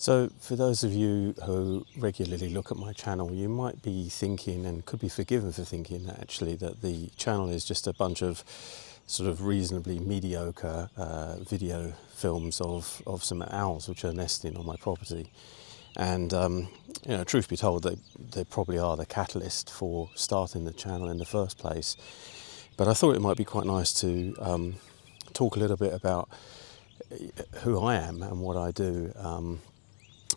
So for those of you who regularly look at my channel, you might be thinking, and could be forgiven for thinking actually, that the channel is just a bunch of sort of reasonably mediocre video films of some owls which are nesting on my property. And you know, truth be told, they probably are the catalyst for starting the channel in the first place. But I thought it might be quite nice to talk a little bit about who I am and what I do.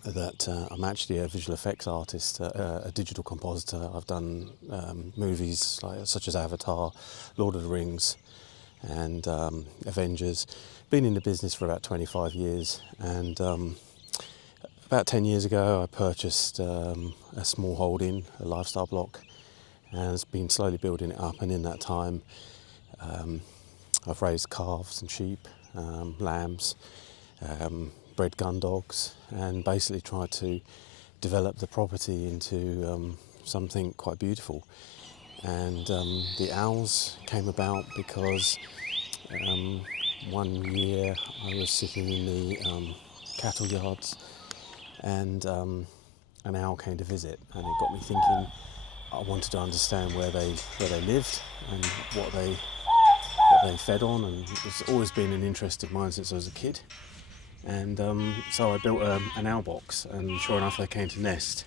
I'm actually a visual effects artist, a digital compositor. I've done movies such as Avatar, Lord of the Rings, and Avengers. Been in the business for about 25 years, and about 10 years ago I purchased a small holding, a lifestyle block, and it's been slowly building it up. And in that time, I've raised calves and sheep, lambs, bred gun dogs, and basically tried to develop the property into something quite beautiful. And the owls came about because one year I was sitting in the cattle yards, and an owl came to visit, and it got me thinking. I wanted to understand where they lived and what they fed on, and it's always been an interest of mine since I was a kid. And so I built an owl box, and sure enough they came to nest.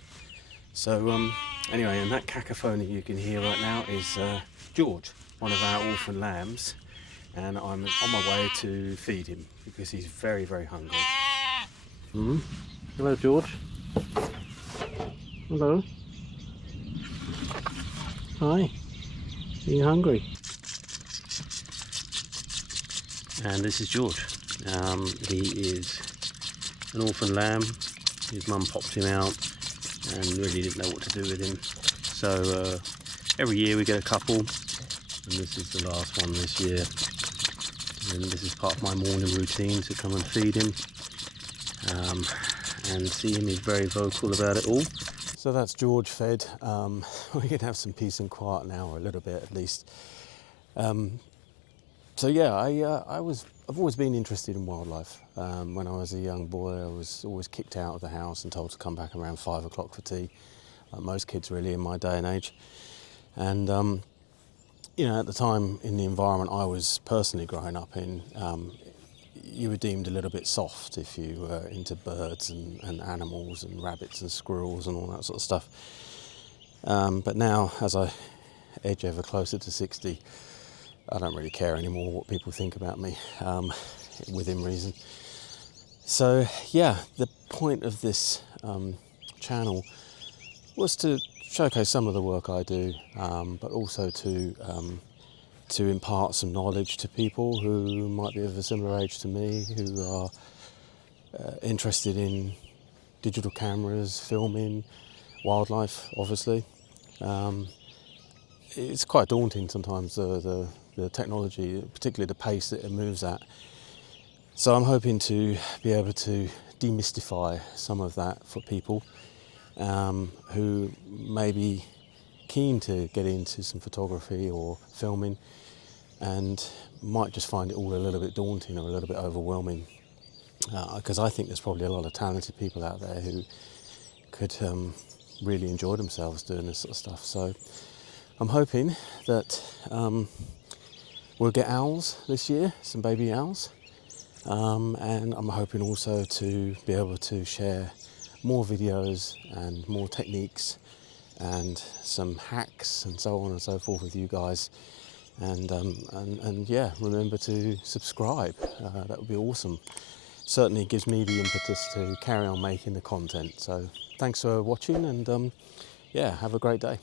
So anyway, and that cacophony you can hear right now is George, one of our orphan lambs, and I'm on my way to feed him because he's very, very hungry. Hello, George. Hello. Hi. Are you hungry? And this is George. He is an orphan lamb. His mum popped him out and really didn't know what to do with him. So every year we get a couple, and this is the last one this year. And this is part of my morning routine, to come and feed him and see him. He's very vocal about it all. So that's George fed. We can have some peace and quiet now, or a little bit at least. So yeah, I've always been interested in wildlife. When I was a young boy, I was always kicked out of the house and told to come back around 5 o'clock for tea, like most kids really in my day and age. And you know, at the time, in the environment I was personally growing up in, you were deemed a little bit soft if you were into birds and animals and rabbits and squirrels and all that sort of stuff. But now, as I edge ever closer to 60, I don't really care anymore what people think about me, within reason. So yeah, the point of this channel was to showcase some of the work I do, but also to impart some knowledge to people who might be of a similar age to me, who are interested in digital cameras, filming, wildlife, obviously. It's quite daunting sometimes, the technology, particularly the pace that it moves at. So I'm hoping to be able to demystify some of that for people who may be keen to get into some photography or filming, and might just find it all a little bit daunting or a little bit overwhelming, because I think there's probably a lot of talented people out there who could really enjoy themselves doing this sort of stuff. So I'm hoping that we'll get owls this year, some baby owls, and I'm hoping also to be able to share more videos and more techniques and some hacks and so on and so forth with you guys. And yeah, remember to subscribe. That would be awesome. Certainly gives me the impetus to carry on making the content. So thanks for watching, and yeah, have a great day.